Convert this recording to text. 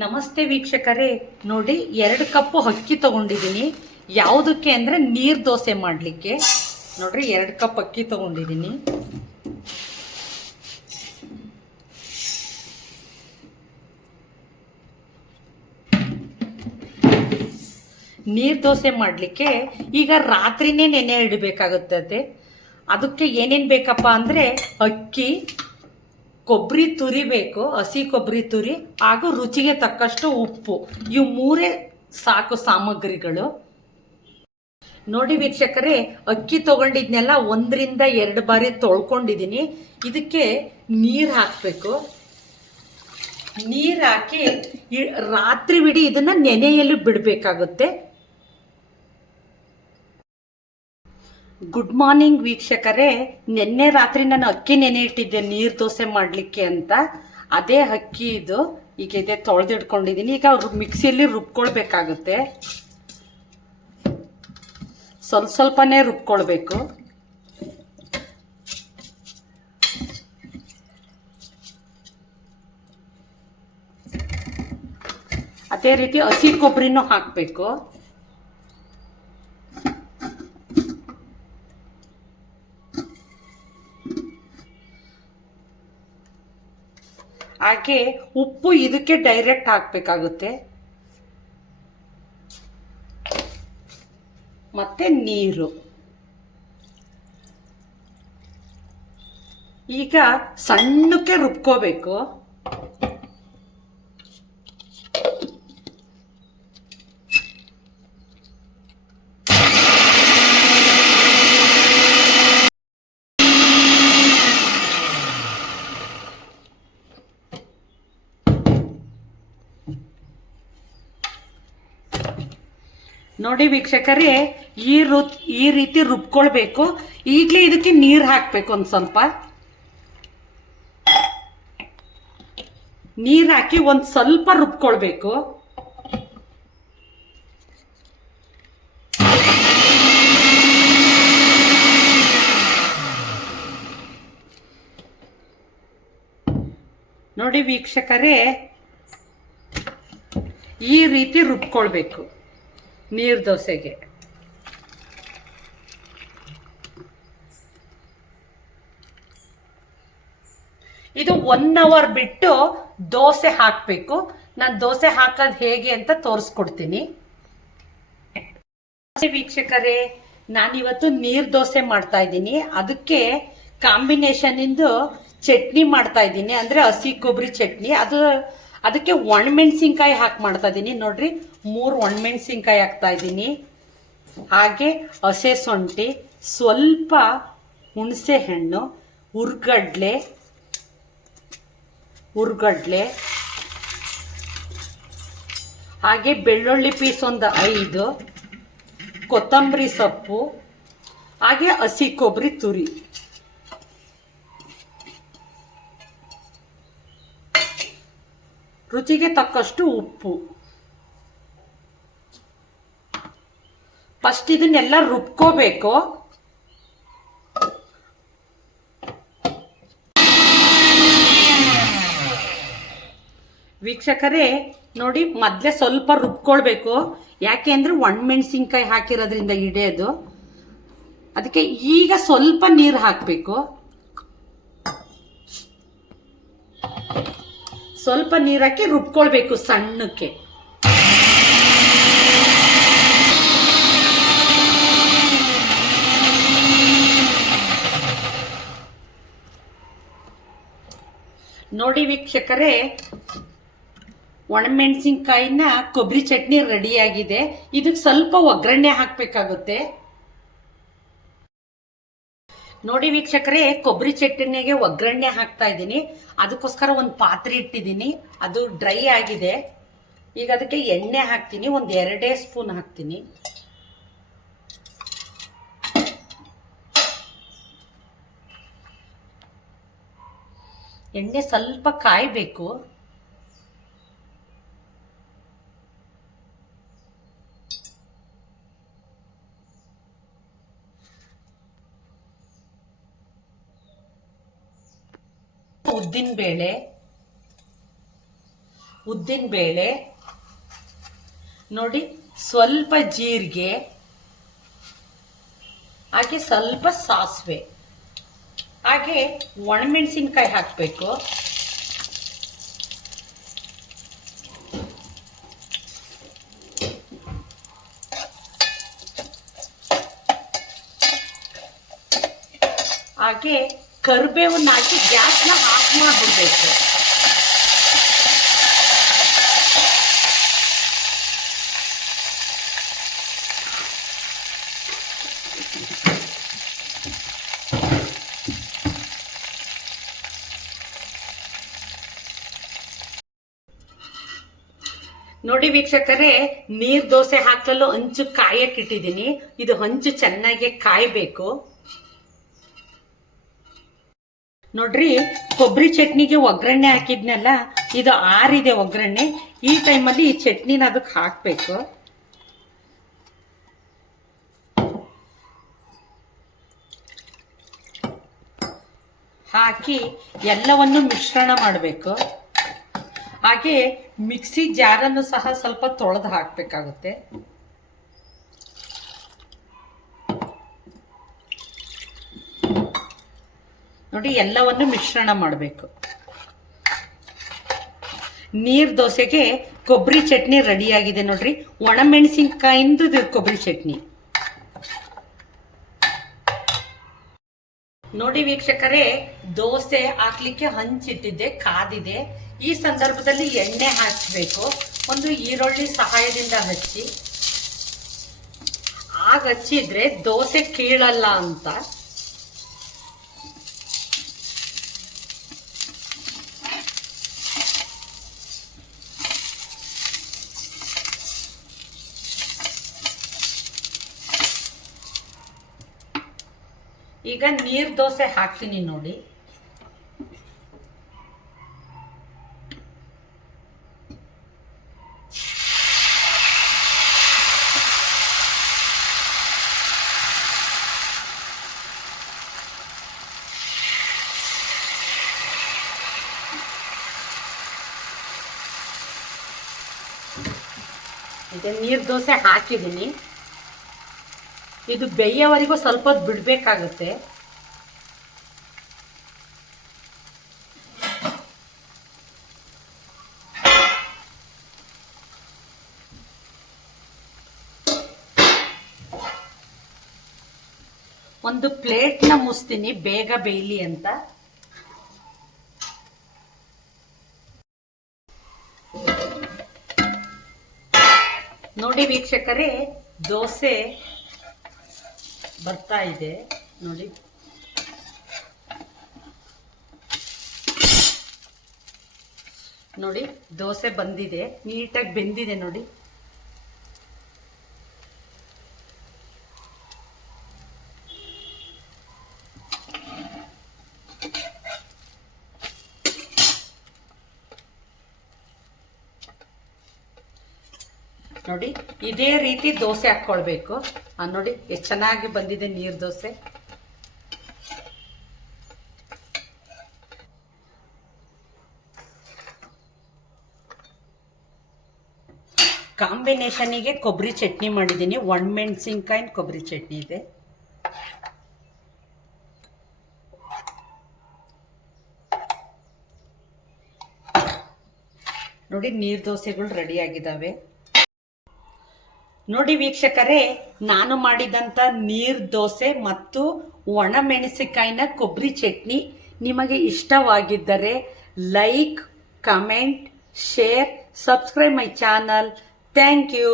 ನಮಸ್ತೆ ವೀಕ್ಷಕರೇ, ನೋಡಿ 2 ಕಪ್ ಅಕ್ಕಿ ತಗೊಂಡಿದ್ದೀನಿ. ಯಾವುದಕ್ಕೆ ಅಂದರೆ ನೀರು ದೋಸೆ ಮಾಡಲಿಕ್ಕೆ. ನೋಡ್ರಿ 2 ಕಪ್ ಅಕ್ಕಿ ತಗೊಂಡಿದ್ದೀನಿ. ನೀರು ದೋಸೆ ಮಾಡಲಿಕ್ಕೆ ಈಗ ರಾತ್ರಿನೇ ನೆನೆ ಇಡಬೇಕಾಗುತ್ತದೆ. ಅದಕ್ಕೆ ಏನೇನು ಬೇಕಪ್ಪ ಅಂದರೆ ಅಕ್ಕಿ, ಕೊಬ್ಬರಿ ತುರಿ ಬೇಕು, ಹಸಿ ಕೊಬ್ಬರಿ ತುರಿ, ಹಾಗೂ ರುಚಿಗೆ ತಕ್ಕಷ್ಟು ಉಪ್ಪು. ಇವು 3 ಸಾಕು ಸಾಮಗ್ರಿಗಳು. ನೋಡಿ ವೀಕ್ಷಕರೇ, ಅಕ್ಕಿ ತಗೊಂಡಿದ್ನೆಲ್ಲ 1 ರಿಂದ 2 ಬಾರಿ ತೊಳ್ಕೊಂಡಿದ್ದೀನಿ. ಇದಕ್ಕೆ ನೀರು ಹಾಕಬೇಕು. ನೀರು ಹಾಕಿ ರಾತ್ರಿವಿಡೀ ಇದನ್ನ ನೆನೆಯಲು ಬಿಡಬೇಕಾಗುತ್ತೆ. ಗುಡ್ ಮಾರ್ನಿಂಗ್ ವೀಕ್ಷಕರೇ, ನಿನ್ನೆ ರಾತ್ರಿ ನಾನು ಅಕ್ಕಿ ನೆನೆ ಇಟ್ಟಿದ್ದೆ ನೀರು ದೋಸೆ ಮಾಡಲಿಕ್ಕೆ ಅಂತ. ಅದೇ ಅಕ್ಕಿ ಇದು. ಈಗ ಇದೆ ತೊಳೆದಿಟ್ಕೊಂಡಿದ್ದೀನಿ. ಈಗ ಮಿಕ್ಸಿಯಲ್ಲಿ ರುಬ್ಕೊಳ್ಬೇಕಾಗುತ್ತೆ. ಸ್ವಲ್ಪನೇ ರುಬ್ಕೊಳ್ಬೇಕು. ಅದೇ ರೀತಿ ಹಸಿ ಕೊಬ್ಬರಿನೂ ಹಾಕಬೇಕು. ಹಾಗೆ ಉಪ್ಪು ಇದಕ್ಕೆ ಡೈರೆಕ್ಟ್ ಹಾಕಬೇಕಾಗುತ್ತೆ. ಮತ್ತೆ ನೀರು. ಈಗ ಸಣ್ಣಕ್ಕೆ ರುಬ್ಕೋಬೇಕು. ನೋಡಿ ವೀಕ್ಷಕರೇ, ಈ ರೀತಿ ರುಬ್ಕೊಳ್ಬೇಕು. ಈಗಲೇ ಇದಕ್ಕೆ ನೀರು ಹಾಕಬೇಕು. ಒಂದು ಸ್ವಲ್ಪ ನೀರು ಹಾಕಿ ಒಂದು ಸ್ವಲ್ಪ ರುಬ್ಕೊಳ್ಬೇಕು. ನೋಡಿ ವೀಕ್ಷಕರೇ, ಈ ರೀತಿ ರುಬ್ಕೊಳ್ಬೇಕು ನೀರು ದೋಸೆಗೆ. ಇದು 1 ಅವರ್ ಬಿಟ್ಟು ದೋಸೆ ಹಾಕಬೇಕು. ನಾನು ದೋಸೆ ಹಾಕೋದು ಹೇಗೆ ಅಂತ ತೋರಿಸ್ಕೊಡ್ತೀನಿ. ವೀಕ್ಷಕರೇ, ನಾನಿವತ್ತು ನೀರು ದೋಸೆ ಮಾಡ್ತಾ ಇದ್ದೀನಿ. ಅದಕ್ಕೆ ಕಾಂಬಿನೇಷನ್ ಇಂದು ಚಟ್ನಿ ಮಾಡ್ತಾ ಇದ್ದೀನಿ, ಅಂದ್ರೆ ಹಸಿ ಕೊಬ್ಬರಿ ಚಟ್ನಿ. ಅದಕ್ಕೆ ಒಣಮೆಣಸಿನ್ಕಾಯಿ ಹಾಕಿ ಮಾಡ್ತಾ ಇದ್ದೀನಿ. ನೋಡ್ರಿ, 3 ಒಣಮೆಣಸಿನ್ಕಾಯಿ ಹಾಕ್ತಾ ಇದ್ದೀನಿ. ಹಾಗೆ ಹಸೆ ಶುಂಠಿ, ಸ್ವಲ್ಪ ಹುಣಸೆ ಹಣ್ಣು, ಹುರ್ಗಡ್ಲೆ, ಹಾಗೆ ಬೆಳ್ಳುಳ್ಳಿ ಪೀಸ್ ಒಂದು 5, ಕೊತ್ತಂಬರಿ ಸೊಪ್ಪು, ಹಾಗೆ ಹಸಿ ಕೊಬ್ಬರಿ ತುರಿ. ರುಚಿಗೆ ತಕ್ಕಷ್ಟು ಉಪ್ಪು. ಫಸ್ಟ್ ಇದನ್ನೆಲ್ಲ ರುಬ್ಕೋಬೇಕು. ವೀಕ್ಷಕರೇ ನೋಡಿ, ಮೊದಲೇ ಸ್ವಲ್ಪ ರುಬ್ಕೊಳ್ಬೇಕು. ಯಾಕೆ ಅಂದ್ರೆ ಒಣಮೆಣಸಿನ್ಕಾಯಿ ಹಾಕಿರೋದ್ರಿಂದ ಹಿಡಿಯೋದು. ಅದಕ್ಕೆ ಈಗ ಸ್ವಲ್ಪ ನೀರು ಹಾಕಬೇಕು. ಸ್ವಲ್ಪ ನೀರು ಹಾಕಿ ರುಬ್ಕೊಳ್ಬೇಕು ಸಣ್ಣಕ್ಕೆ. ನೋಡಿ ವೀಕ್ಷಕರೇ, ಒಣಮೆಣಸಿನ್ಕಾಯಿನ ಕೊಬ್ಬರಿ ಚಟ್ನಿ ರೆಡಿಯಾಗಿದೆ. ಇದಕ್ಕೆ ಸ್ವಲ್ಪ ಒಗ್ಗರಣೆ ಹಾಕಬೇಕಾಗುತ್ತೆ. ನೋಡಿ ವೀಕ್ಷಕರೇ, ಕೊಬ್ಬರಿ ಚಟ್ನಿಗೆ ಒಗ್ಗರಣೆ ಹಾಕ್ತಾ ಇದ್ದೀನಿ. ಅದಕ್ಕೋಸ್ಕರ ಒಂದು ಪಾತ್ರೆ ಇಟ್ಟಿದ್ದೀನಿ. ಅದು ಡ್ರೈ ಆಗಿದೆ. ಈಗ ಅದಕ್ಕೆ ಎಣ್ಣೆ ಹಾಕ್ತೀನಿ. ಒಂದು 2 ಸ್ಪೂನ್ ಹಾಕ್ತೀನಿ. ಎಣ್ಣೆ ಸ್ವಲ್ಪ ಕಾಯಬೇಕು. ಉದ್ದಿನ ಬೇಳೆ, ಉದ್ದಿನ ಬೇಳೆ ನೋಡಿ, ಸ್ವಲ್ಪ ಜೀರಿಗೆ, ಹಾಗೆ ಸ್ವಲ್ಪ ಸಾಸಿವೆ, ಹಾಗೆ ಒಣಮೆಣಸಿನ್ಕಾಯಿ ಹಾಕಬೇಕು. ಹಾಗೆ ಕರಿಬೇವನ್ನ ಹಾಕಿ ಗ್ಯಾಸ್ನ ಆಫ್ ಮಾಡಿಬಿಡ್ಬೇಕು. ನೋಡಿ ವೀಕ್ಷಕರೇ, ನೀರ್ ದೋಸೆ ಹಾಕಲು ಹಂಚು ಕಾಯಕ್ಕಿಟ್ಟಿದ್ದೀನಿ. ಇದು ಹಂಚು ಚೆನ್ನಾಗಿ ಕಾಯಬೇಕು. ನೋಡ್ರಿ, ಕೊಬ್ಬರಿ ಚಟ್ನಿಗೆ ಒಗ್ಗರಣೆ ಹಾಕಿದ್ನಲ್ಲ, ಇದು ಆರಿದೆ ಒಗ್ಗರಣೆ. ಈ ಟೈಮಲ್ಲಿ ಈ ಚಟ್ನಿನ ಅದಕ್ಕೆ ಹಾಕಬೇಕು. ಹಾಕಿ ಎಲ್ಲವನ್ನು ಮಿಶ್ರಣ ಮಾಡಬೇಕು. ಹಾಗೆ ಮಿಕ್ಸಿ ಜಾರನ್ನು ಸಹ ಸ್ವಲ್ಪ ತೊಳೆದು ಹಾಕಬೇಕಾಗುತ್ತೆ. ನೋಡಿ, ಎಲ್ಲವನ್ನು ಮಿಶ್ರಣ ಮಾಡಬೇಕು. ನೀರ್ ದೋಸೆಗೆ ಕೊಬ್ಬರಿ ಚಟ್ನಿ ರೆಡಿಯಾಗಿದೆ ನೋಡ್ರಿ. ಒಣಮೆಣಸಿನ್ಕಾಯಿಂದು ಕೊಬ್ಬರಿ ಚಟ್ನಿ ನೋಡಿ ವೀಕ್ಷಕರೇ, ದೋಸೆ ಹಾಕ್ಲಿಕ್ಕೆ ಹಂಚಿಟ್ಟಿದ್ದೆ, ಕಾದಿದೆ. ಈ ಸಂದರ್ಭದಲ್ಲಿ ಎಣ್ಣೆ ಹಚ್ಚಬೇಕು. ಒಂದು ಈರುಳ್ಳಿ ಸಹಾಯದಿಂದ ಹಚ್ಚಿ, ಆಗ ಹಚ್ಚಿದ್ರೆ ದೋಸೆ ಕೀಳಲ್ಲ ಅಂತ. ಈಗ ನೀರ್ ದೋಸೆ ಹಾಕ್ತೀನಿ ನೋಡಿ. ಈಗ ನೀರ್ ದೋಸೆ ಹಾಕಿದ್ದೀನಿ. ಇದು ಬೇಯೋವರೆಗೂ ಸ್ವಲ್ಪ ಹೊತ್ತು ಬಿಡಬೇಕಾಗುತ್ತೆ. ಒಂದು ಪ್ಲೇಟ್ನ ಮುಚ್ತೀನಿ ಬೇಗ ಬೇಯಲಿ ಅಂತ. ನೋಡಿ ವೀಕ್ಷಕರೇ, ದೋಸೆ ಬರ್ತಾ ಇದೆ ನೋಡಿ. ನೋಡಿ, ದೋಸೆ ಬಂದಿದೆ, ನೀಟಾಗಿ ಬೆಂದಿದೆ ನೋಡಿ. ನೋಡಿ, ಇದೇ ರೀತಿ ದೋಸೆ ಹಾಕ್ಕೊಳ್ಬೇಕು. ನೋಡಿ ಎಷ್ಟು ಚೆನ್ನಾಗಿ ಬಂದಿದೆ ನೀರ್ ದೋಸೆ. ಕಾಂಬಿನೇಷನ್ಗೆ ಕೊಬ್ಬರಿ ಚಟ್ನಿ ಮಾಡಿದ್ದೀನಿ. ಒಣಮೆಣಸಿನ್ಕಾಯಿ ಕೊಬ್ಬರಿ ಚಟ್ನಿ ಇದೆ. ನೋಡಿ, ನೀರ್ ದೋಸೆಗಳು ರೆಡಿ ಆಗಿದ್ದಾವೆ. ನೋಡಿ ವೀಕ್ಷಕರೇ, ನಾನು ಮಾಡಿದಂಥ ನೀರ್ ದೋಸೆ ಮತ್ತು ಒಣಮೆಣಸಿನಕಾಯಿನ ಕೊಬ್ಬರಿ ಚಟ್ನಿ ನಿಮಗೆ ಇಷ್ಟವಾಗಿದ್ದರೆ like, comment, share, subscribe my channel. Thank you.